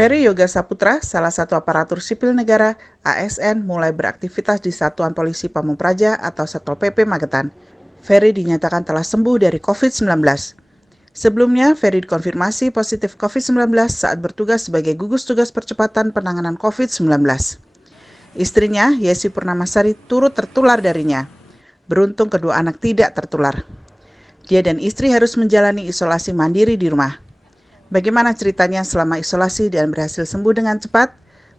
Ferry Yoga Saputra, salah satu aparatur sipil negara (ASN), mulai beraktivitas di Satuan Polisi Pamung Praja atau Satpol PP Magetan. Ferry dinyatakan telah sembuh dari COVID-19. Sebelumnya, Ferry dikonfirmasi positif COVID-19 saat bertugas sebagai gugus tugas percepatan penanganan COVID-19. Istrinya, Yesi Purnamasari, turut tertular darinya. Beruntung kedua anak tidak tertular. Dia dan istri harus menjalani isolasi mandiri di rumah. Bagaimana ceritanya selama isolasi dan berhasil sembuh dengan cepat?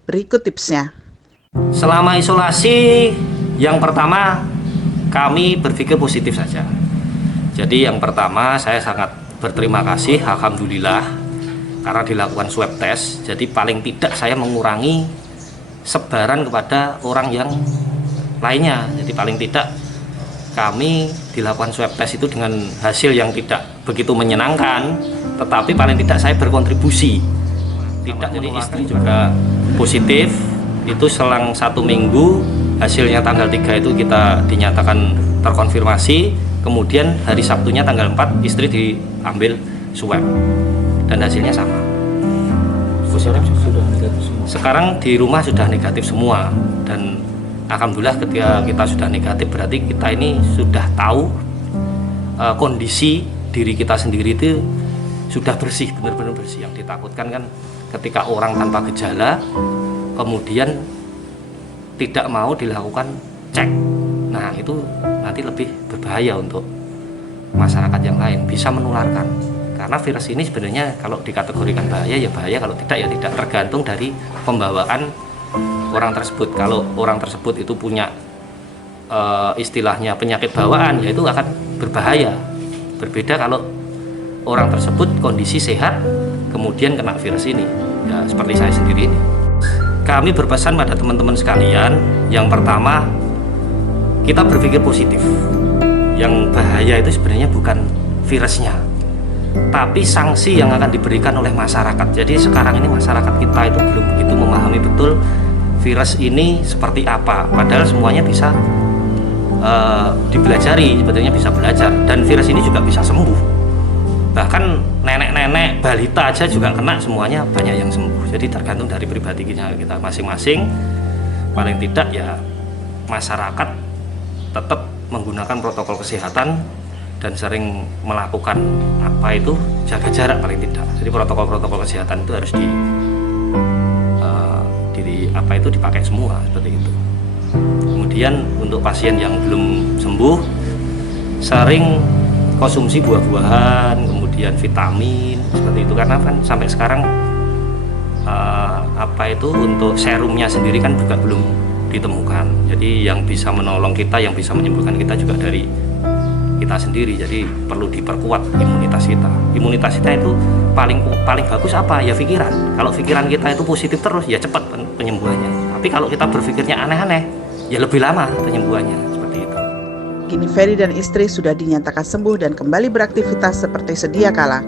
Berikut tipsnya. Selama isolasi, yang pertama kami berpikir positif saja. Jadi yang pertama saya sangat berterima kasih, alhamdulillah, karena dilakukan swab test. Jadi paling tidak saya mengurangi sebaran kepada orang yang lainnya. Jadi paling tidak kami dilakukan swab test itu dengan hasil yang tidak begitu menyenangkan, tetapi paling tidak saya berkontribusi. Tidak, jadi istri juga positif. Itu selang 1 minggu, hasilnya tanggal 3 itu kita dinyatakan terkonfirmasi. Kemudian hari Sabtunya tanggal 4 istri diambil swab dan hasilnya sama. Positif sudah negatif semua. Sekarang di rumah sudah negatif semua, dan alhamdulillah ketika kita sudah negatif berarti kita ini sudah tahu kondisi diri kita sendiri itu sudah bersih, benar-benar bersih. Yang ditakutkan kan ketika orang tanpa gejala kemudian tidak mau dilakukan cek. Nah, itu nanti lebih berbahaya untuk masyarakat yang lain, bisa menularkan. Karena virus ini sebenarnya kalau dikategorikan bahaya ya bahaya, kalau tidak ya tidak, tergantung dari pembawaan orang tersebut. Kalau orang tersebut itu punya istilahnya penyakit bawaan, ya itu akan berbahaya. Berbeda kalau orang tersebut kondisi sehat kemudian kena virus ini, ya seperti saya sendiri ini. Kami berpesan pada teman-teman sekalian, yang pertama kita berpikir positif. Yang bahaya itu sebenarnya bukan virusnya, tapi sanksi yang akan diberikan oleh masyarakat. Jadi sekarang ini masyarakat kita itu belum begitu memahami betul virus ini seperti apa, padahal semuanya bisa dipelajari, sebetulnya bisa belajar, dan virus ini juga bisa sembuh. Bahkan nenek-nenek, balita aja juga kena, semuanya banyak yang sembuh. Jadi tergantung dari pribadi kita masing-masing. Paling tidak ya masyarakat tetap menggunakan protokol kesehatan dan sering melakukan jaga jarak paling tidak. Jadi protokol-protokol kesehatan itu harus dipakai semua, seperti itu. Kemudian untuk pasien yang belum sembuh, sering konsumsi buah-buahan, kemudian vitamin, seperti itu, karena kan sampai sekarang untuk serumnya sendiri kan juga belum ditemukan. Jadi yang bisa menolong kita, yang bisa menyembuhkan kita juga dari kita sendiri. Jadi perlu diperkuat imunitas kita. Imunitas kita itu paling bagus apa? Ya pikiran. Kalau pikiran kita itu positif terus, ya cepat penyembuhannya. Tapi kalau kita berpikirnya aneh-aneh, ya lebih lama penyembuhannya, seperti itu. Kini Ferry dan istri sudah dinyatakan sembuh dan kembali beraktivitas seperti sedia kala.